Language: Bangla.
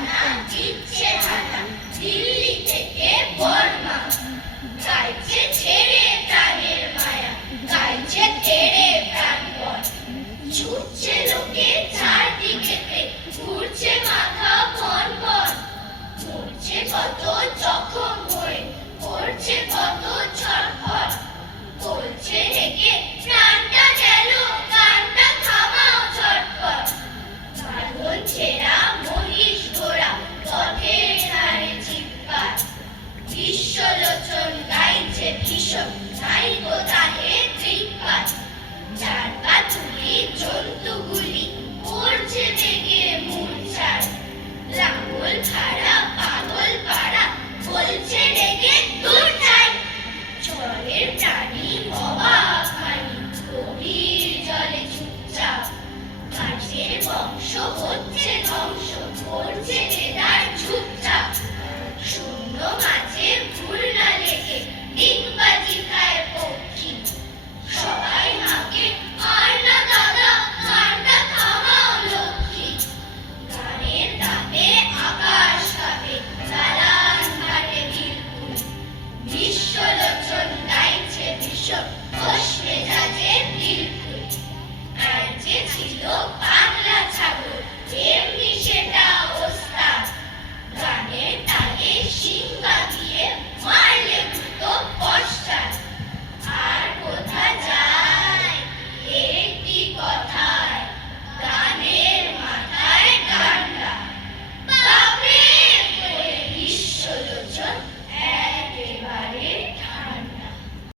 হানা দিচ্ছে হানা দিল্লি থেকে বর্মা গাইছে ছেড়ে প্রাণের মায়া গাইছে তেড়ে প্রাণপণ ছুটছে লোকে চারদিকে ঘুরছে মাথা পন পন মরছে কত জখম হয়ে করছে কত ছটফট বলছে হেগে প্রাণটা গেল গানটা থামাও ছটফট বাঁধন ছেঁড়া মহিষ ঘোড়া পথের ধারে চিৎকার বিশ্বলোচন গাইছে ভীষণ